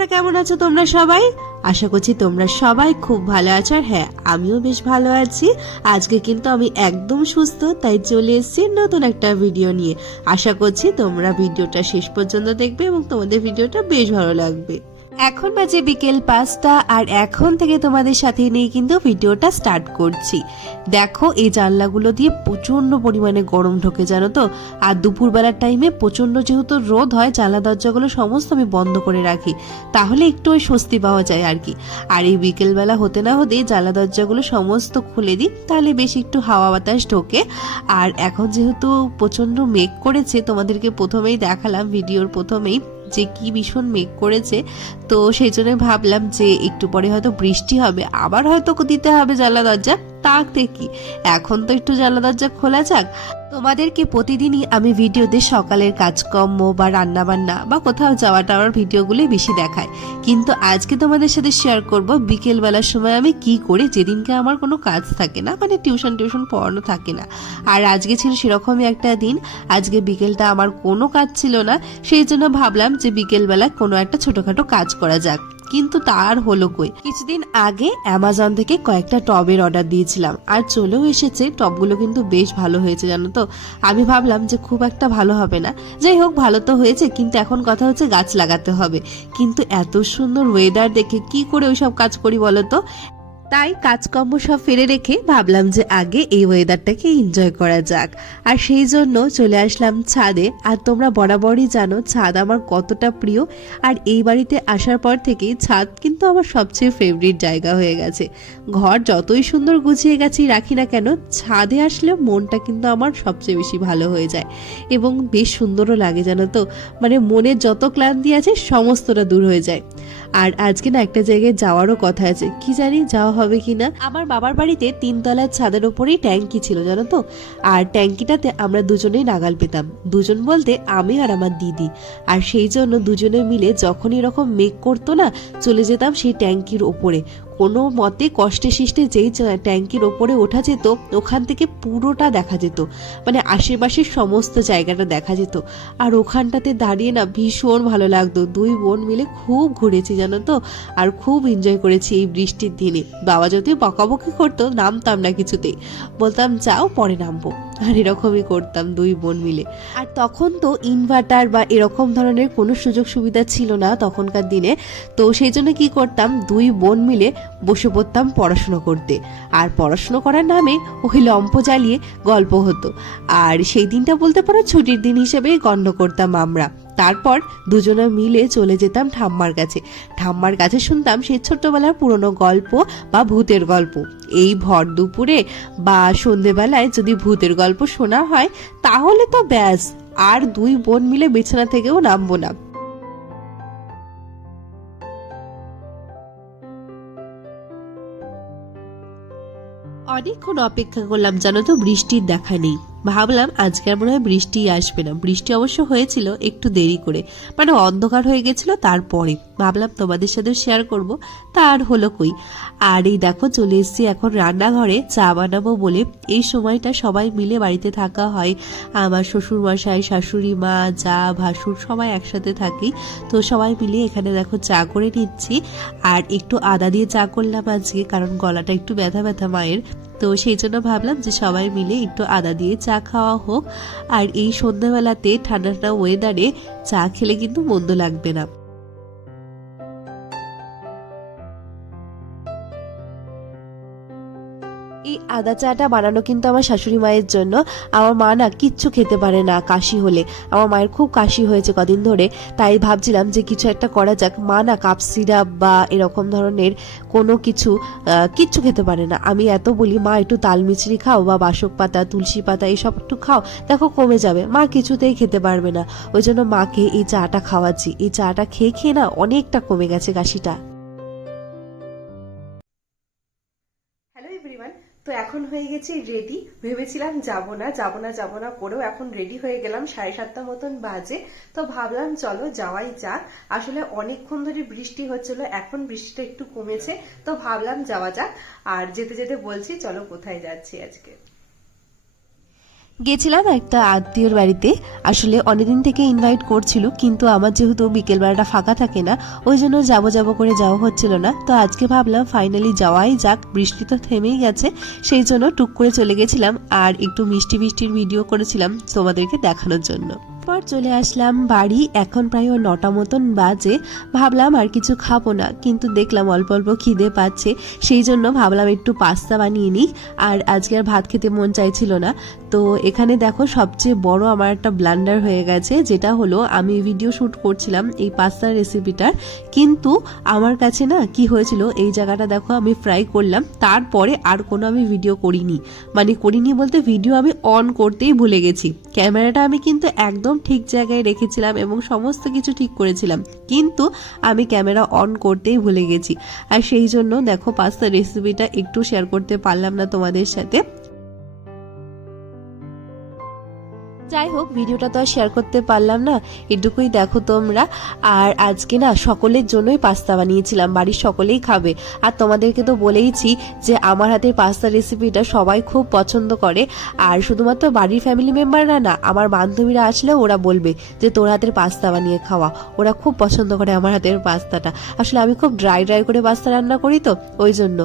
বন্ধুরা, কেমন আছো তোমরা সবাই? আশা করছি তোমরা সবাই খুব ভালো আছো। আর হ্যাঁ, আমিও বেশ ভালো আছি। আজকে কিন্তু আমি একদম সুস্থ, তাই চলে এসেছি নতুন একটা ভিডিও নিয়ে। আশা করছি তোমরা ভিডিওটা শেষ পর্যন্ত দেখবে এবং তোমাদের ভিডিওটা বেশ ভালো লাগবে। এখন বাজে বিকেল 5টা, আর এখন থেকে তোমাদের সাথে নিয়ে কিন্তু ভিডিওটা স্টার্ট করছি। দেখো, এই জানলাগুলো দিয়ে প্রচন্ড পরিমাণে গরম ঢোকে, জানো তো। আর দুপুরবেলার টাইমে প্রচন্ড যেহেতু রোদ হয়, জানলা দরজাগুলো সমস্ত আমি বন্ধ করে রাখি, তাহলে একটু ওই স্বস্তি পাওয়া যায় আর কি। আর এই বিকেলবেলা হতে না হতেই জানলা দরজাগুলো সমস্ত খুলে দিই, তাহলে বেশ একটু হাওয়া বাতাস ঢোকে। আর এখন যেহেতু প্রচন্ড মেঘ করেছে, তোমাদেরকে প্রথমেই দেখালাম ভিডিওর প্রথমেই যে কি ভীষণ মেঘ করেছে, তো সেই জন্য ভাবলাম যে একটু পরে হয়তো বৃষ্টি হবে, আবার হয়তো দিতে হবে জানলা দরজা। তাতে কি, এখন তো একটু জানলা দরজা খোলা যাক। তোমাদেরকে প্রতিদিনই আমি ভিডিওতে সকালের কাজকর্ম বা রান্না বান্না বা কোথাও যাওয়া টাওয়ার ভিডিওগুলি বেশি দেখাই, কিন্তু আজকে তোমাদের সাথে শেয়ার করব বিকেল বেলার সময় আমি কি করি যেদিনকে আমার কোনো কাজ থাকে না, মানে টিউশন পড়ানো থাকে না। আর আজকে ছিল সেরকমই একটা দিন। আজকে বিকেলটা আমার কোনো কাজ ছিল না, সেই জন্য ভাবলাম যে বিকেল বেলা কোনো একটা ছোটখাটো কাজ করা যাক। কিন্তু তার হলো কই, কিছুদিন আগে অ্যামাজন থেকে কয়েকটা টবের অর্ডার দিয়েছিলাম, আর চলেও এসেছে। টবগুলো কিন্তু বেশ ভালো হয়েছে, জানো তো। আমি ভাবলাম যে খুব একটা ভালো হবে না, যাই হোক ভালো তো হয়েছে, কিন্তু এখন কথা হচ্ছে গাছ লাগাতে হবে। কিন্তু এত সুন্দর ওয়েদার দেখে কি করে ওইসব কাজ করি বলো তো। তাই কাজকর্ম সব ফেলে রেখে ভাবলাম যে আগে এই ওয়েদারটাকে এনজয় করা যাক, আর সেই জন্য চলে আসলাম ছাদে। আর তোমরা বরাবরই জানো ছাদ আমার কতটা প্রিয়, আর এই বাড়িতে আসার পর থেকে ছাদ কিন্তু আমার সবচেয়ে ফেভারিট জায়গা হয়ে গেছে। ঘর যতই সুন্দর গুছিয়ে গেছি রাখি না কেন, ছাদে আসলে মনটা কিন্তু আমার সবচেয়ে বেশি ভালো হয়ে যায় এবং বেশ সুন্দরও লাগে, জানো তো। মানে মনের যত ক্লান্তি আছে সমস্তটা দূর হয়ে যায়। আর আজকে না একটা জায়গায় যাওয়ারও কথা আছে, কি জানি যাওয়া হবে কিনা। আমার বাবার বাড়িতে 3 তলার ছাদের ওপরেই ট্যাঙ্কি ছিল, জানো তো। আর ট্যাঙ্কিটাতে আমরা দুজনেই নাগাল পেতাম, দুজন বলতে আমি আর আমার দিদি। আর সেই জন্য দুজনে মিলে যখনই এরকম মেঘ করতো না, চলে যেতাম সেই ট্যাঙ্কির ওপরে। কোনো মতে কষ্টে শিষ্টে যেই ট্যাঙ্কির ওপরে ওঠা যেত, ওখান থেকে পুরোটা দেখা যেত, মানে আশেপাশের সমস্ত জায়গাটা দেখা যেত। আর ওখানটাতে দাঁড়িয়ে না ভীষণ ভালো লাগতো। দুই বোন মিলে খুব ঘুরেছি, জানো তো। আর খুব এনজয় করেছি এই বৃষ্টির দিনে। বাবা যদিও বকাবকি করতো, নামতাম না কিছুতেই, বলতাম যাও পরে নামবো, আর এরকমই করতাম দুই বোন মিলে। আর তখন তো ইনভার্টার বা এরকম ধরনের কোনো সুযোগ সুবিধা ছিল না তখনকার দিনে, তো সেই জন্য কি করতাম, দুই বোন মিলে বসে পড়তাম পড়াশুনো করতে। আর পড়াশুনো করার নামে ওই লম্প জ্বালিয়ে গল্প হতো। আর সেই দিনটা বলতে পারো ছুটির দিন হিসেবেই গণ্য করতাম আমরা। তারপর দুজনে মিলে চলে যেতাম ঠাম্মার কাছে। ঠাম্মার কাছে শুনতাম সেই ছোট্টবেলার পুরনো গল্প বা ভূতের গল্প। এই ভর দুপুরে বা সন্ধেবেলায় যদি ভূতের গল্প শোনা হয়, তাহলে তো ব্যাস, আর দুই বোন মিলে বিছানা থেকেও নামবো না। অনেকক্ষণ অপেক্ষা করলাম, জানো তো, বৃষ্টির দেখা নেই। ভাবলাম আজকে আর মনে হয় বৃষ্টি আসবে না। বৃষ্টি অবশ্য হয়েছিল একটু দেরি করে, মানে অন্ধকার হয়ে গেছিল। তারপরে ভাবলাম তোমাদের সাথে শেয়ার করব, তার হলো কই। আর এই দেখো চলে এসেছি এখন রান্নাঘরে চা বানাবো বলে। এই সময়টা সবাই মিলে বাড়িতে থাকা হয়, আমার শ্বশুর মশাই, শাশুড়ি মা, যা, ভাসুর সবাই একসাথে থাকি। তো সবাই মিলে এখানে দেখো চা করে নিচ্ছি। আর একটু আদা দিয়ে চা করলাম আজকে, কারণ গলাটা একটু ব্যথা ব্যথা মায়ের, তো সেই জন্য ভাবলাম যে সবাই মিলে একটু আদা দিয়ে চা খাওয়া হোক। আর এই সন্ধ্যাবেলাতে ঠান্ডা ঠান্ডা ওয়েদারে চা খেলে কিন্তু মন্দ লাগবে না। এই আদা চাটা বানানো কিন্তু আমার শাশুড়ি মায়ের জন্য। আমার মা না কিচ্ছু খেতে পারে না কাশি হলে। আমার মায়ের খুব কাশি হয়েছে কদিন ধরে, তাই ভাবছিলাম যে কিছু একটা করা যাক। মা না কাপ সিরাপ বা এরকম ধরনের কোনো কিছু কিচ্ছু খেতে পারে না। আমি এত বলি মা একটু তাল মিছরি খাও বা বাসক পাতা, তুলসী পাতা এসব একটু খাও, দেখো কমে যাবে। মা কিছুতেই খেতে পারবে না, ওই জন্য মাকে এই চাটা খাওয়াচ্ছি। এই চাটা খেয়ে খেয়ে না অনেকটা কমে গেছে কাশিটা। হ্যালো এভরিওয়ান, তো এখন হয়ে গেছি রেডি। ভেবেছিলাম যাব না করেও এখন রেডি হয়ে গেলাম। 7:30 মতন বাজে, তো ভাবলাম চলো যাওয়াই যাক। আসলে অনেকক্ষণ ধরে বৃষ্টি হচ্ছিল, এখন বৃষ্টিটা একটু কমেছে, তো ভাবলাম যাওয়া যাক। আর যেতে যেতে বলছি চলো কোথায় যাচ্ছি আজকে। গেছিলাম একটা আত্মীয়র বাড়িতে। আসলে অনেকদিন থেকে ইনভাইট করছিল, কিন্তু আমার যেহেতু বিকেলবেলাটা ফাঁকা থাকে না, ওই জন্য যাবো করে যাওয়া হচ্ছিল না। তো আজকে ভাবলাম ফাইনালি যাওয়াই যাক, বৃষ্টি তো থেমেই গেছে, সেই জন্য টুক করে চলে গেছিলাম আর একটু বৃষ্টির ভিডিও করেছিলাম তোমাদেরকে দেখানোর জন্য। পর চলে আসলাম বাড়ি। এখন প্রায় 9টা মতন বাজে। ভাবলাম আর কিছু খাবো না, কিন্তু দেখলাম অল্প অল্প খিদে পাচ্ছে, সেই জন্য ভাবলাম একটু পাস্তা বানিয়ে নিই। আর আজকে আর ভাত খেতে মন চাইছিল না। তো এখানে দেখো সবচেয়ে বড় আমার একটা ব্লান্ডার হয়ে গেছে, যেটা হলো আমি ভিডিও শুট করছিলাম এই পাস্তার রেসিপিটার, কিন্তু আমার কাছে না কি হয়েছিল, এই জায়গাটা দেখো আমি ফ্রাই করলাম, তারপরে আর কোনো আমি ভিডিও করিনি। মানে করিনি বলতে ভিডিও আমি অন করতেই ভুলে গেছি। ক্যামেরাটা আমি কিন্তু একদম ঠিক জায়গায় রেখেছিলাম এবং সমস্ত কিছু ঠিক করেছিলাম, কিন্তু আমি ক্যামেরা অন করতেই ভুলে গেছি। আর সেই জন্য দেখো পাস্তার রেসিপিটা একটু শেয়ার করতে পারলাম না তোমাদের সাথে। যাই হোক, ভিডিওটা তো আর শেয়ার করতে পারলাম না, এটুকুই দেখো তোমরা। আর আজকে না সকলের জন্যই পাস্তা বানিয়েছিলাম, বাড়ির সকলেই খাবে। আর তোমাদেরকে তো বলেইছি যে আমার হাতের পাস্তার রেসিপিটা সবাই খুব পছন্দ করে। আর শুধুমাত্র বাড়ির ফ্যামিলি মেম্বাররা না, আমার বান্ধবীরা আসলেও ওরা বলবে যে তোর হাতের পাস্তা বানিয়ে খাওয়া। ওরা খুব পছন্দ করে আমার হাতের পাস্তাটা। আসলে আমি খুব ড্রাই করে পাস্তা রান্না করি, তো ওই জন্য।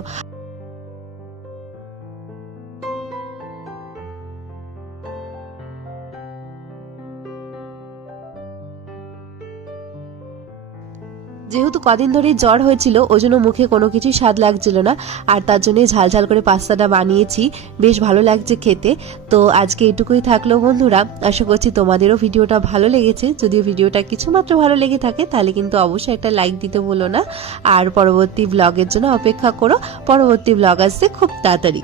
যেহেতু কদিন ধরেই জ্বর হয়েছিল, ওই জন্য মুখে কোনো কিছু স্বাদ লাগছিল না, আর তার জন্য ঝাল করে পাস্তাটা বানিয়েছি, বেশ ভালো লাগছে খেতে। তো আজকে এটুকুই থাকলো বন্ধুরা, আশা করছি তোমাদেরও ভিডিওটা ভালো লেগেছে। যদিও ভিডিওটা কিছুমাত্র ভালো লেগে থাকে তাহলে কিন্তু অবশ্যই একটা লাইক দিতে ভুলো না, আর পরবর্তী ব্লগের জন্য অপেক্ষা করো। পরবর্তী ব্লগ আসছে খুব তাড়াতাড়ি।